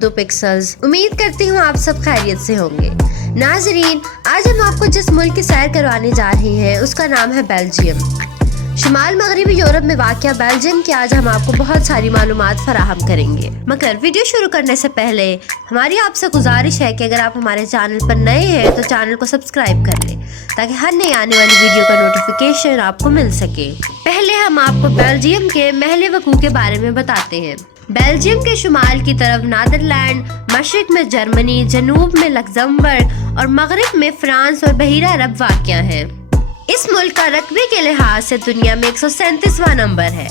Urdu pixels. امید کرتی ہوں آپ سب خیریت سے ہوں گے۔ ناظرین، آج ہم آپ کو جس ملک کی سیر کروانے جا رہے ہیں اس کا نام ہے بیلجیم۔ شمال مغربی یورپ میں واقع بیلجیم کی آج ہم آپ کو بہت ساری معلومات فراہم کریں گے، مگر ویڈیو شروع کرنے سے پہلے ہماری آپ سے گزارش ہے کہ اگر آپ ہمارے چینل پر نئے ہیں تو چینل کو سبسکرائب کر لیں تاکہ ہر نئی آنے والی ویڈیو کا نوٹیفیکیشن آپ کو مل سکے۔ پہلے ہم آپ کو بیلجیم کے محل وقوع کے بارے میں بتاتے ہیں۔ بیلجیم کے شمال کی طرف نیدرلینڈ، مشرق میں جرمنی، جنوب میں لکسمبرگ اور مغرب میں فرانس اور بحیرہ عرب واقع ہیں۔ اس ملک کا رقبے کے لحاظ سے دنیا میں 137واں نمبر ہے۔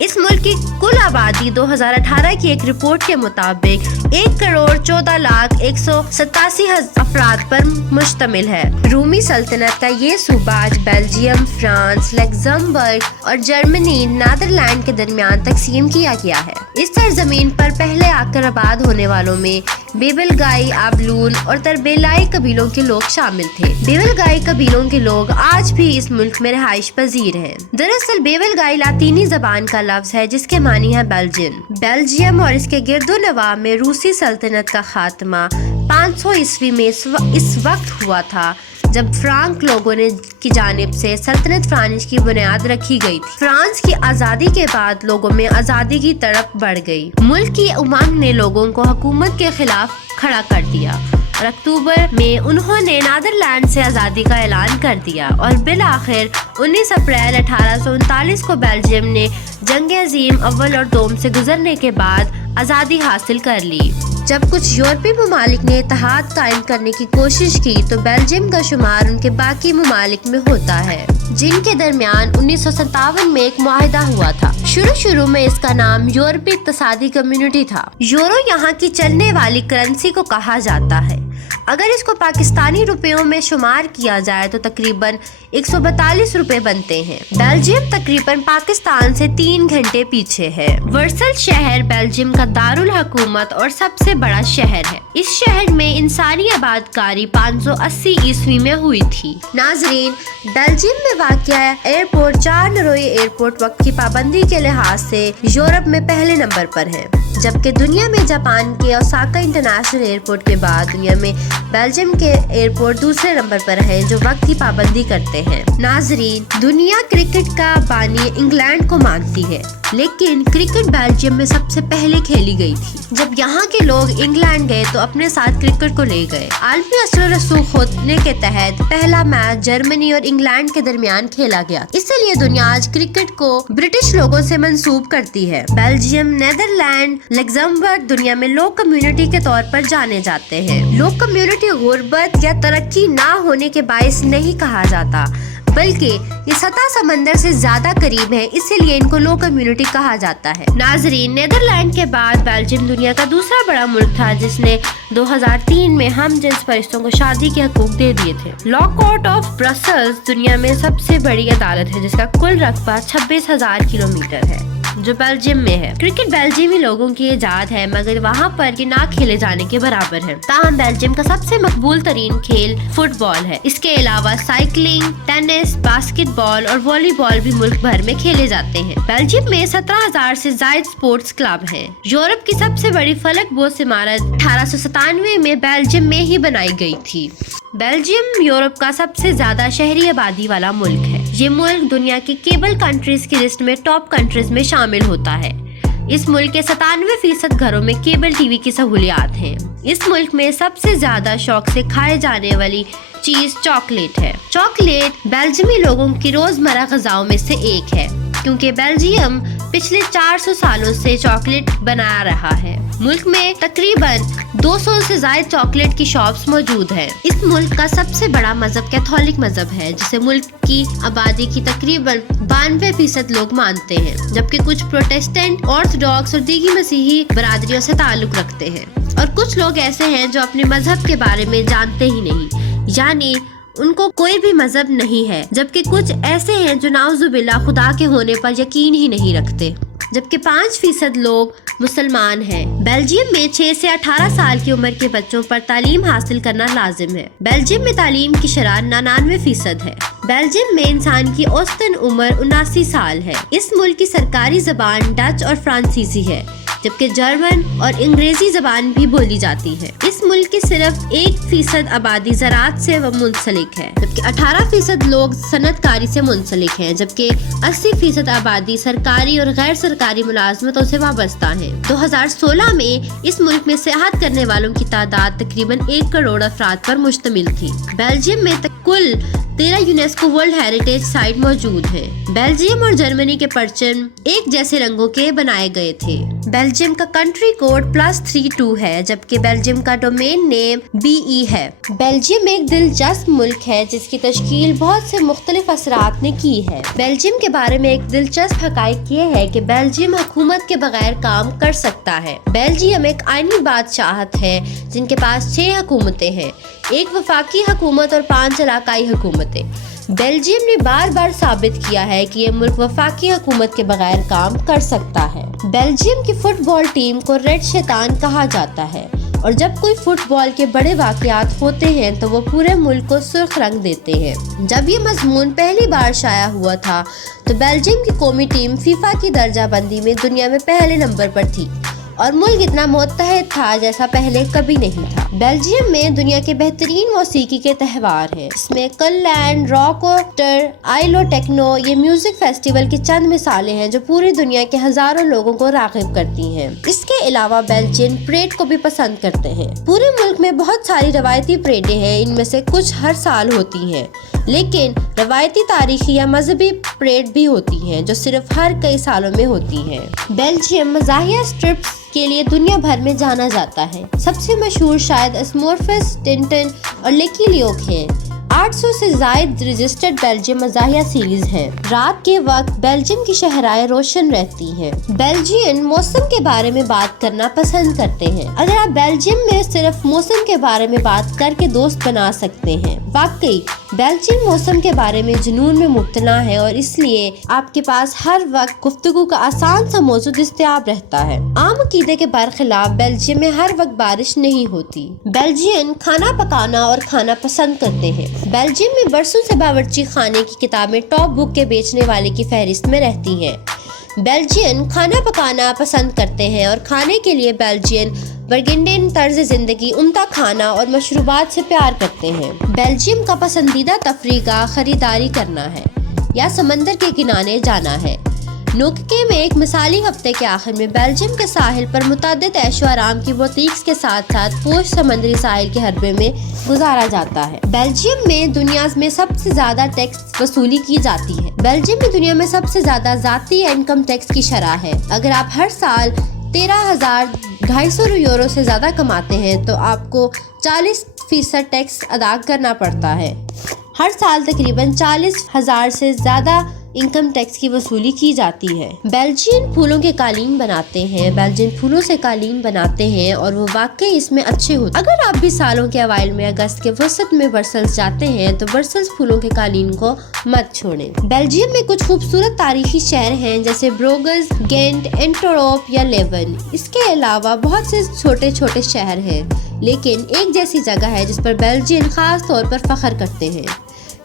اس ملک کی کل آبادی 2018 کی ایک رپورٹ کے مطابق 1,14,187,000 افراد پر مشتمل ہے۔ رومی سلطنت کا یہ صوبہ آج بیلجیم، فرانس، لکسمبرگ اور جرمنی، نیدرلینڈ کے درمیان تقسیم کیا گیا ہے۔ اس سرزمین پر پہلے آ کر آباد ہونے والوں میں بیبلگائی، آبلون اور تربیلائی قبیلوں کے لوگ شامل تھے۔ بیبلگائی قبیلوں کے لوگ آج بھی اس ملک میں رہائش پذیر ہیں۔ دراصل بیبلگائی لاطینی زبان کا لفظ ہے جس کے معنی ہے بیلجین۔ بیلجیم اور اس کے گرد و نواح میں روسی سلطنت کا خاتمہ 500 عیسوی میں اس وقت ہوا تھا جب فرانک لوگوں کی جانب سے سلطنت فرانس کی بنیاد رکھی گئی تھی۔ فرانس کی آزادی کے بعد لوگوں میں آزادی کی تڑپ بڑھ گئی۔ ملک کی امنگ نے لوگوں کو حکومت کے خلاف کھڑا کر دیا اور اکتوبر میں انہوں نے نیدرلینڈ سے آزادی کا اعلان کر دیا اور بالآخر 19 اپریل 1839 کو بیلجیم نے جنگ عظیم اول اور دوم سے گزرنے کے بعد آزادی حاصل کر لی۔ جب کچھ یورپی ممالک نے اتحاد قائم کرنے کی کوشش کی تو بیلجیم کا شمار ان کے باقی ممالک میں ہوتا ہے، جن کے درمیان 1957 میں ایک معاہدہ ہوا تھا۔ شروع میں اس کا نام یورپی اقتصادی کمیونٹی تھا۔ یورو یہاں کی چلنے والی کرنسی کو کہا جاتا ہے۔ اگر اس کو پاکستانی روپیوں میں شمار کیا جائے تو تقریباً 142 روپے بنتے ہیں۔ بیلجیم تقریباً پاکستان سے 3 گھنٹے پیچھے ہے۔ ورسل شہر بیلجیم کا دارالحکومت اور سب سے بڑا شہر ہے۔ اس شہر میں انسانی آبادکاری 580 عیسوی میں ہوئی تھی۔ ناظرین، بیلجیم میں واقع ایئرپورٹ 4 نروئی ایئرپورٹ وقت کی پابندی کے لحاظ سے یورپ میں پہلے نمبر پر ہے، جبکہ دنیا میں جاپان کے اوساکا انٹرنیشنل ایئرپورٹ کے بعد دنیا میں بیلجیم کے ایئرپورٹ دوسرے نمبر پر ہیں جو وقت کی پابندی کرتے ہیں۔ ناظرین، دنیا کرکٹ کا بانی انگلینڈ کو مانتی ہے، لیکن کرکٹ بیلجیم میں سب سے پہلے کھیلی گئی تھی۔ جب یہاں کے لوگ انگلینڈ گئے تو اپنے ساتھ کرکٹ کو لے گئے۔ عالمی اثر و رسوخ ہونے کے تحت پہلا میچ جرمنی اور انگلینڈ کے درمیان کھیلا گیا، اسی لیے دنیا آج کرکٹ کو برٹش لوگوں سے منسوب کرتی ہے۔ بیلجیم، نیدرلینڈ، لکسمبرگ دنیا میں لوگ کمیونٹی کے طور پر جانے جاتے ہیں۔ لوگ کمیونٹی غربت یا ترقی نہ ہونے کے باعث نہیں کہا جاتا، بلکہ یہ سطح سمندر سے زیادہ قریب ہے، اسی لیے ان کو لو کمیونٹی کہا جاتا ہے۔ ناظرین، نیدرلینڈ کے بعد بیلجیم دنیا کا دوسرا بڑا ملک تھا جس نے 2003 میں ہم جنس فرشتوں کو شادی کے حقوق دے دیے تھے۔ لا کورٹ آف برسلز دنیا میں سب سے بڑی عدالت ہے جس کا کل رقبہ 26,000 کلومیٹر ہے، جو بیلجیم میں ہے۔ کرکٹ بیلجیمی لوگوں کی ایجاد ہے، مگر وہاں پر یہ نہ کھیلے جانے کے برابر ہے۔ تاہم بیلجیم کا سب سے مقبول ترین کھیل فٹ بال ہے۔ اس کے علاوہ سائیکلنگ، ٹینس، باسکٹ بال اور والی بال بھی ملک بھر میں کھیلے جاتے ہیں۔ بیلجیم میں 17,000 سے زائد سپورٹس کلب ہیں۔ یورپ کی سب سے بڑی فلک بوس عمارت 1897 میں بیلجیم میں ہی بنائی گئی تھی۔ بیلجیم یورپ کا سب سے زیادہ شہری آبادی والا ملک ہے۔ یہ ملک دنیا کی کیبل کنٹریز کی لسٹ میں ٹاپ کنٹریز میں شامل ہوتا ہے۔ اس ملک کے 97% گھروں میں کیبل ٹی وی کی سہولیات ہیں۔ اس ملک میں سب سے زیادہ شوق سے کھائے جانے والی چیز چاکلیٹ ہے۔ چاکلیٹ بیلجیمی لوگوں کی روزمرہ غذاؤں میں سے ایک ہے، کیونکہ بیلجیم پچھلے 400 سالوں سے چاکلیٹ بنا رہا ہے۔ ملک میں تقریباً 200 سے زائد چاکلیٹ کی شاپس موجود ہیں۔ اس ملک کا سب سے بڑا مذہب کیتھولک مذہب ہے، جسے ملک کی آبادی کی تقریباً 92% لوگ مانتے ہیں، جبکہ کچھ پروٹسٹنٹ، آرتھوڈاکس اور دیگر مسیحی برادریوں سے تعلق رکھتے ہیں، اور کچھ لوگ ایسے ہیں جو اپنے مذہب کے بارے میں جانتے ہی نہیں، یعنی ان کو کوئی بھی مذہب نہیں ہے، جبکہ کچھ ایسے ہیں جو نعوذ باللہ خدا کے ہونے پر یقین ہی نہیں رکھتے، جبکہ 5% لوگ مسلمان ہیں۔ بیلجیم میں 6 سے 18 سال کی عمر کے بچوں پر تعلیم حاصل کرنا لازم ہے۔ بیلجیم میں تعلیم کی شرح 99% ہے۔ بیلجیم میں انسان کی اوسطاً عمر 79 سال ہے۔ اس ملک کی سرکاری زبان ڈچ اور فرانسیسی ہے۔ जबकि जर्मन और अंग्रेजी जबान भी बोली जाती है। इस मुल्क की सिर्फ 1% आबादी ज़राअत से मुंसलिक है, जबकि 18% लोग सनतकारी से मुंसलिक हैं, जबकि 80% आबादी सरकारी और गैर सरकारी मुलाजमतों से वाबस्ता है। 2016 में इस मुल्क में सियाहत करने वालों की तादाद तकरीबन 1 करोड़ अफराद पर मुश्तमिल थी। बेल्जियम में कुल 13 यूनेस्को वर्ल्ड हेरिटेज साइट मौजूद हैं। बेल्जियम और जर्मनी के परचम एक जैसे रंगों के बनाए गए थे। बेल्जियम का कंट्री कोड +32 है, जबकि बेल्जियम का डोमेन नेम BE है। बेल्जियम एक दिलचस्प मुल्क है जिसकी तश्कील बहुत से मुख्तलिफ असरात ने की है। बेल्जियम के बारे में एक दिलचस्प हकाइक ये है कि बेल्जियम हुकूमत के बगैर काम कर सकता है। बेल्जियम एक आईनी बादशाहत है जिनके पास 6 हुकूमतें हैं, एक वफाकी हुकूमत और 5 इलाकाई हुकूमतें। बेल्जियम ने बार बार साबित किया है कि ये मुल्क वफाकी हुकूमत के बगैर काम कर सकता है। बेल्जियम की फुटबॉल टीम को रेड शैतान कहा जाता है और जब कोई फुटबॉल के बड़े वाक़यात होते हैं तो वो पूरे मुल्क को सुर्ख रंग देते हैं। जब ये मज़मून पहली बार शाया हुआ था तो बेल्जियम की कौमी टीम फीफा की दर्जा बंदी में दुनिया में पहले नंबर पर थी और मुल्क इतना मुत्तहद था जैसा पहले कभी नहीं था। बेल्जियम में दुनिया के बेहतरीन मौसीकी के त्यौहार हैं, इसमें कललैंड, रॉकओटर, आइलो टेक्नो ये म्यूजिक फेस्टिवल की चंद मिसालें हैं जो पूरी दुनिया के हजारों लोगों को राग़िब करती हैं। इसके अलावा बेल्जियन परेड को भी पसंद करते हैं। पूरे मुल्क में बहुत सारी रवायती परेडें हैं, इनमें से कुछ हर साल होती हैं, लेकिन रवायती तारीखी या मजहबी परेड भी होती हैं जो सिर्फ हर कई सालों में होती हैं। बेल्जियम मज़ाहिया स्ट्रिप्स के लिए दुनिया भर में जाना जाता है। सबसे मशहूर शायद एस्मोरफस, टिंटन और लेकी लियोक हैं। 800 से ज़ायद रजिस्टर्ड बेल्जियम मज़ाहिया सीरीज हैं। रात के वक्त बेल्जियम की शहराएं रोशन रहती हैं। बेल्जियन मौसम के बारे में बात करना पसंद करते हैं। अगर आप बेल्जियम में सिर्फ मौसम के बारे में बात करके दोस्त बना सकते हैं। वाकई बेल्जियम मौसम के बारे में जुनून में मुब्तला है और इसलिए आपके पास हर वक्त गुफ्तगू का आसान सा मौजूद दस्तयाब रहता है। आम अकीदे के बरखिलाफ बेल्जियम में हर वक्त बारिश नहीं होती। बेल्जियन खाना पकाना और खाना पसंद करते हैं। बेल्जियम में बरसों से बावर्ची खाने की किताबें टॉप बुक के बेचने वाले की फहरिस्त में रहती हैं। बेल्जियन खाना पकाना पसंद करते हैं और खाने के लिए बेल्जियन बर्गिंडियन तर्ज जिंदगी, उम्दा खाना और मशरूबात से प्यार करते हैं। बेल्जियम का पसंदीदा तफरीका खरीदारी करना है या समंदर के किनारे जाना है। नोकके में एक मिसाली हफ्ते के आखिर में बेल्जियम के साहिल पर मुतअद्दिद ऐशो आराम की बोतीक्स के साथ साथ पोश समुद्री साहिल के हरबे में गुजारा जाता है। बेल्जियम में दुनिया में सबसे ज्यादा टैक्स वसूली की जाती है। बेल्जियम में दुनिया में सबसे ज्यादा जाती इनकम टैक्स की शरह है। अगर आप हर साल 13,250 यूरो से ज्यादा कमाते हैं तो आपको 40% टैक्स अदा करना पड़ता है। हर साल तकरीबन 40,000 से ज्यादा इनकम टैक्स की वसूली की जाती है। बेल्जियन फूलों के कालीन बनाते हैं। बेल्जियन फूलों से कालीन बनाते हैं और वो वाकई इसमें अच्छे होते हैं। अगर आप भी सालों के अवाइल में अगस्त के वसत में ब्रसल्स जाते हैं तो ब्रसल्स फूलों के कालीन को मत छोड़ें। बेल्जियम में कुछ खूबसूरत तारीखी शहर हैं जैसे ब्रोगस, गेंट, एंटरोप या लेवन। इसके अलावा बहुत से छोटे छोटे शहर हैं, लेकिन एक जैसी जगह है जिस पर बेल्जियन खास तौर पर फख्र करते हैं।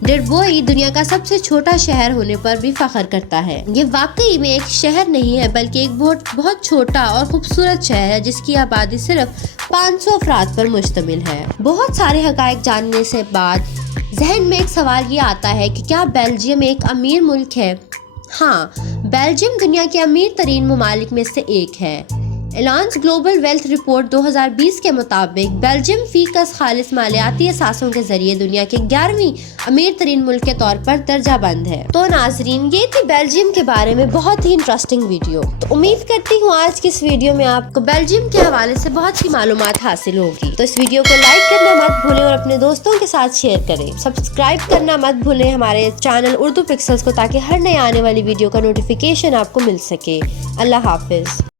डरबोई दुनिया का सबसे छोटा शहर होने पर भी फख्र करता है। ये वाकई में एक शहर नहीं है बल्कि एक बहुत छोटा और खूबसूरत शहर है जिसकी आबादी सिर्फ 500 अफराद पर मुश्तमिल है। बहुत सारे हकायक जानने से बाद जहन में एक सवाल ये आता है कि क्या बेल्जियम एक अमीर मुल्क है? हाँ, बेल्जियम दुनिया के अमीर तरीन ममालिक में से एक है। एलान्स ग्लोबल वेल्थ रिपोर्ट 2020 के मुताबिक बेल्जियम फीकस खालिस मालियाती असासों के जरिए दुनिया के 11वीं अमीर तरीन मुल्क के तौर पर दर्जाबंद है। तो नाजरीन, ये थी बेल्जियम के बारे में बहुत ही इंटरेस्टिंग वीडियो। तो उम्मीद करती हूँ आज की इस वीडियो में आपको बेल्जियम के हवाले से बहुत सी मालूमात हासिल होगी। तो इस वीडियो को लाइक करना मत भूलें और अपने दोस्तों के साथ शेयर करें। सब्सक्राइब करना मत भूलें हमारे चैनल उर्दू पिक्सल्स को, ताकि हर नए आने वाली वीडियो का नोटिफिकेशन आपको मिल सके। अल्लाह हाफिज।